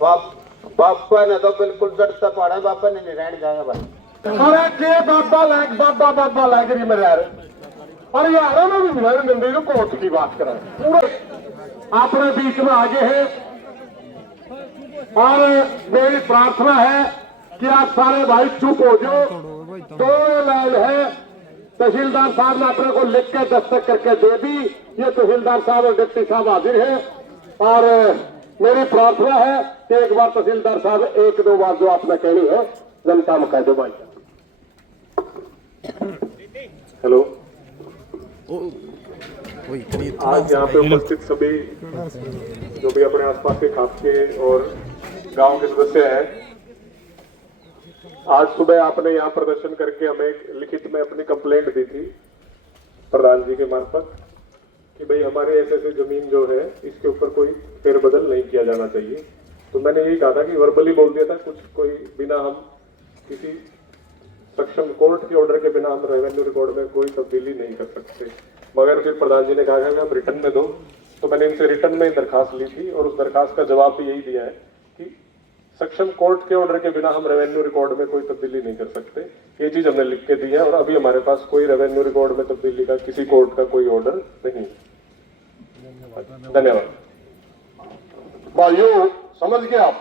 बापा ने तो बिल्कुल जड़ता पड़ा, बापा ने नहीं रहने जाएगा भाई। अरे के बाबा लैग रही मेरे यार, और यार में भी मिलन मंदिर को कोर्ट की बात करें, पूरे अपने बीच में आगे है। और मेरी प्रार्थना है कि आप सारे भाई चुप हो जाओ। दो लाइन है, तहसीलदार साहब ने अपने को लिख के दस्तक करके दे दी। ये तहसीलदार साहब और डिप्टी साहब हाजिर हैं, और मेरी प्रार्थना है कि एक बार तहसीलदार साहब एक दो बार जो आपने कहनी है जनता में कह दो भाई। हेलो, आज यहाँ पे उपस्थित सभी जो भी अपने आसपास के खास के और गांव के सदस्य हैं, आज सुबह आपने यहाँ प्रदर्शन करके हमें एक लिखित में अपनी कंप्लेंट दी थी प्रधान जी के मार्फत कि भाई हमारे ऐसे जमीन जो है इसके ऊपर कोई फेरबदल नहीं किया जाना चाहिए। तो मैंने यही कहा था कि वर्बली बोल दिया था, कुछ कोई बिना हम किसी सक्षम कोर्ट के ऑर्डर के बिना हम रेवेन्यू रिकॉर्ड में कोई तब्दीली नहीं कर सकते। मगर फिर प्रधान जी ने कहा कि हम रिटर्न में दो, तो मैंने इनसे रिटर्न में दरखास्त ली थी और उस दरखास्त का जवाब भी यही दिया है कि सक्षम कोर्ट के ऑर्डर के बिना हम रेवेन्यू रिकॉर्ड में कोई तब्दीली नहीं कर सकते। ये चीज हमने लिख के दी है और अभी हमारे पास कोई रेवेन्यू रिकॉर्ड में तब्दीली का किसी कोर्ट का कोई ऑर्डर नहीं। धन्यवाद। भाइयों समझ गए आप,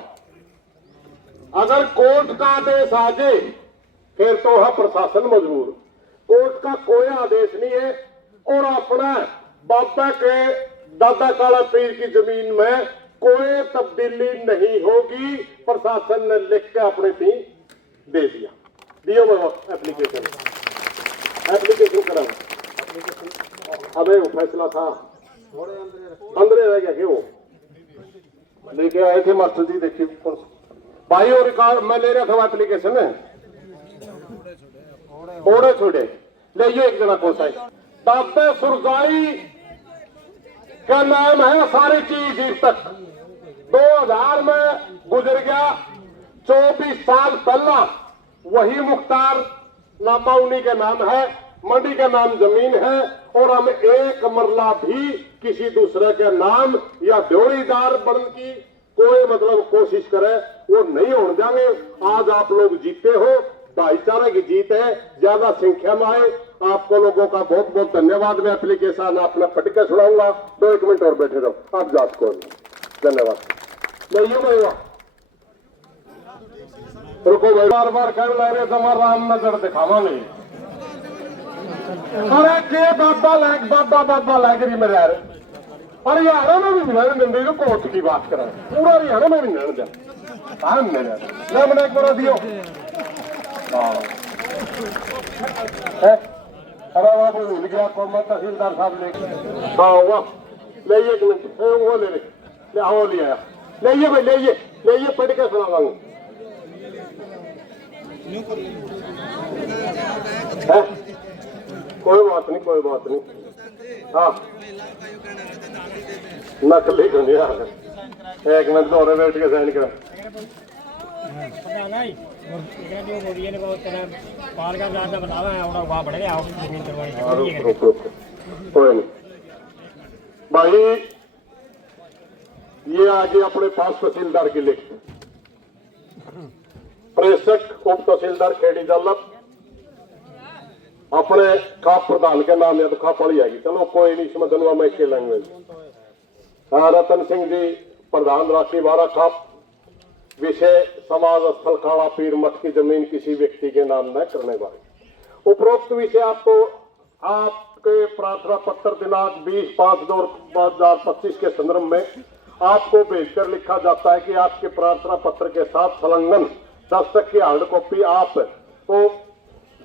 अगर कोर्ट का आदेश आ जाए फिर तो है प्रशासन मजबूर। कोर्ट का कोई आदेश नहीं है और अपना बाबा के दादा काला पीर की जमीन में कोई तब्दीली नहीं होगी। प्रशासन ने लिख के अपने थी दे दिया, दियो मैं एप्लीकेशन करा। अबे वो फैसला था अंदर रह गया कि वो लेके आए थे मास्टर जी, देखिए भाई और रिकॉर्ड मैं ले रहा था एप्लीकेशन है, ओड़े छोड़े ले ये एक जना कोसा दाते सुरजाई का नाम है सारी चीज तक 2000 में गुजर गया। 24 साल पहला वही मुख्तार नामा उन्हीं के नाम है, मंडी के नाम जमीन है और हम एक मरला भी किसी दूसरे के नाम या जोड़ीदार बनने की कोई मतलब कोशिश करे वो नहीं होने देंगे। आज आप लोग जीते हो, भाईचारे की जीत है, ज्यादा संख्या में आए, आपको लोगों का बहुत बहुत धन्यवाद। मैं एप्लीकेशन अपना पढ़ के सुनाऊंगा, 2-1 मिनट और बैठे रहो आप जात को। धन्यवाद। रुको भाई, बार बार कर ले रहे तुम्हारा राम नजर दिखावांगे। अरे के बाबा लैग रही मेरे यार, और हरियाणा में भी मिलन मंदिर को कोर्ट की बात करें, पूरा हरियाणा में भी मिलन मैंने एक बार दियो। अरे बाबू भूल गया को मैं तहसीलदार साहब लेके हाँ हुआ ले 1 मिनट वो ले आओ ले आया ले भाई ले पढ़ के सुनाऊंगा। कोई बात नहीं हाँ नकली को नहीं आ 1 मिनट और बैठ के साइन करा। भाई ये आगे अपने पास तहसीलदार की लिस्ट, प्रेषक उप तहसीलदार खेड़ी दौलत अपने खाप प्रधान के नाम या तो खाप पड़ी आएगी, चलो कोई नहीं इसमें धनवा में के लैंग्वेज। रतन सिंह जी प्रधान राशि 12 खाप, विषय समाज स्थल खाड़ा पीर मठ की जमीन किसी व्यक्ति के नाम न करने वाले। उपरोक्त विषय आपको आपके प्रार्थना पत्र दिनांक 20/5/2025 के संदर्भ में आपको भेजकर लिखा जाता है कि आपके प्रार्थना पत्र के साथ संलग्न दस्तक की हार्ड कॉपी आपको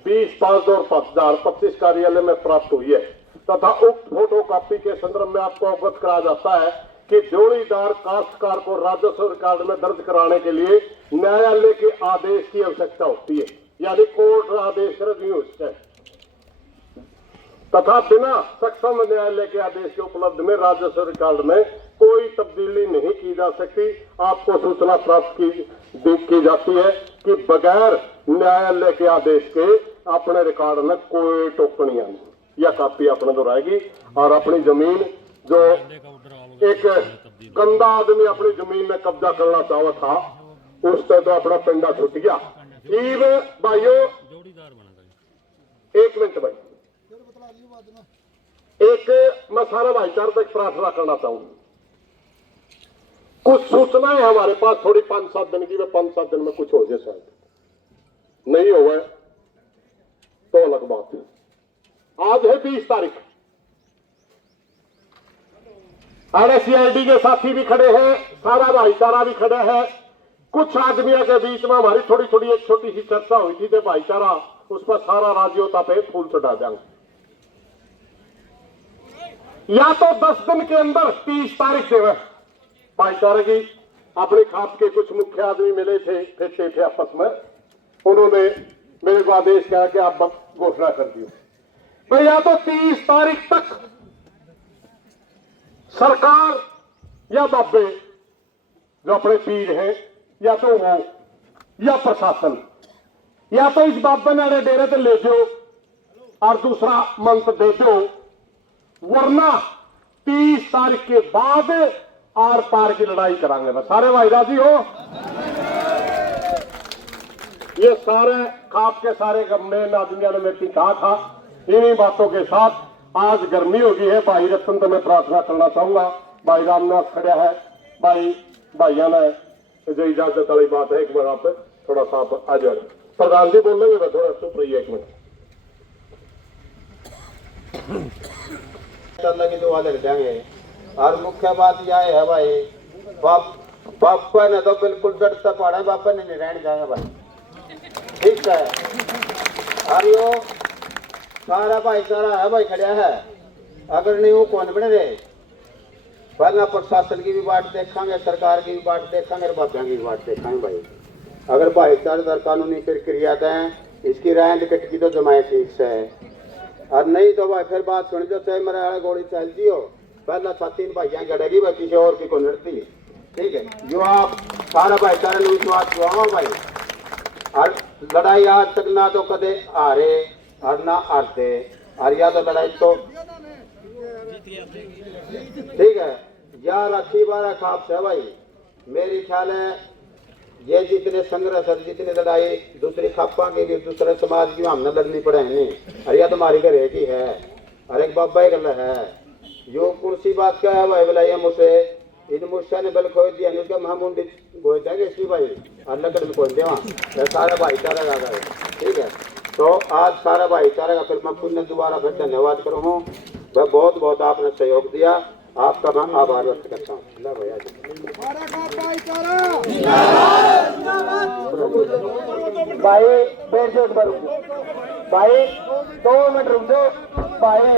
20/5/2025 कार्यालय में प्राप्त हुई है तथा उक्त फोटो कॉपी के संदर्भ में आपको अवगत कराया जाता है कि जोड़ीदार काश्तकार को राजस्व रिकॉर्ड में दर्ज कराने के लिए न्यायालय के आदेश की आवश्यकता होती है, यानी कोर्ट आदेश तथा बिना सक्षम न्यायालय के आदेश के उपलब्ध में राजस्व रिकॉर्ड में कोई तब्दीली नहीं की जा सकती। आपको सूचना प्राप्त की जाती है कि बगैर न्यायालय के आदेश के अपने रिकॉर्ड में कोई टिप्पणियां नहीं या कॉपी अपने दोहराएगी और अपनी जमीन जो एक गंदा आदमी अपनी जमीन में कब्जा करना चाहा था, उससे तो अपना पिंडा छुट गया। ईब भाइयों, एक मिनट भाई, एक मैं सारा भाईचारा तक प्रार्थना करना चाहूंगा। कुछ सूचना है हमारे पास थोड़ी 5-7 दिन की, वे 5-7 दिन में कुछ हो जाए, शायद नहीं हो तो अलग बात है। आज है 20 तारीख, RSCID के साथी भी खड़े हैं, सारा भाईचारा भी खड़ा है। कुछ आदमियों के बीच में हमारी थोड़ी थोड़ी एक छोटी सी चर्चा हुई थी कि भाईचारा उस पर सारा राज्योता पे फूल चढ़ा देंगे, या तो 10 दिन के अंदर 30 तारीख से वह भाईचारे की अपने खास के कुछ मुख्य आदमी मिले थे, फिरते थे आपस में, उन्होंने मेरे को आदेश किया कि आप घोषणा कर दियो भाई, या तो 30 तारीख तक सरकार या बाबे जो अपने पीर हैं, या तो वो या प्रशासन, या तो इस बाबे ने डेरे से ले दो और दूसरा मंत्र दे दो, वरना 30 तारीख के बाद आर पार की लड़ाई करांगे। बस सारे भाई राजी हो? ये सारे खाप के सारे मेन आदमियों ने मेरे कहा था। इन्हीं बातों के साथ आज गर्मी हो गई है। भाई रतन तो मैं प्रार्थना करना चाहूंगा, भाई रामनाथ खड़ा है, भाइयों ने जो इजाजत वाली बात है, एक बार आप थोड़ा सा आप आ जाए। प्रधान जी बोल लेंगे, थोड़ा चुप रहिए एक मिनट। अल्लाह की दुआ लग जाएंगे। और मुख्य बात यह है भाई, बापा ने तो बिल्कुल डरता पड़ा है, बापा ने नहीं रहने जाएगा भाई, ठीक है। और यो सारा भाईचारा है भाई खड़ा है, अगर नहीं वो कौन बने रहे। पहला प्रशासन की भी बात देखेंगे, सरकार की भी बात देखेंगे, और बाबा की भी बात देखेंगे भाई। अगर भाईचारे दर कानूनी प्रक्रिया दें, इसकी राय टिकट की तो जमाए ठीक से है, और नहीं तो भाई फिर बात सुन लो, चाहे मेरा गोली चल जियो, पहला 7-3 भाइयाँ गड़ेगी भाई, किसी और की को लड़ती है, ठीक है। जो आप सारा भाईचारा ने विश्वास हुआ भाई, और लड़ाई आज तक ना तो कदे हारे और ना हारते, और या तो लड़ाई तो ठीक है, यार अच्छी बार खाप से भाई। मेरी ख्याल है ये जितने संघर्ष और जितनी लड़ाई दूसरी खापा की भी, दूसरे समाज की हमने लड़नी पड़े नहीं, और या तुम्हारी घर एक ही है, और एक बाबा गल है। यो कौन सी बात क्या है भाई, बोला ये मुझसे इन मुझसे ने बल खोज दिया, उसका महामुंडी खोज देंगे इसकी भाई, और लकड़ में खोज देवा, सारा भाईचारा का है, ठीक है। तो आज सारा भाईचारा का फिर मैं पुण्य दोबारा फिर धन्यवाद करूँ। वह बहुत बहुत आपने सहयोग दिया, आपका मैं आभार व्यक्त करता हूँ। भैया भाई बैठ जाओ, भाई 2 मिनट रुक जाओ भाई।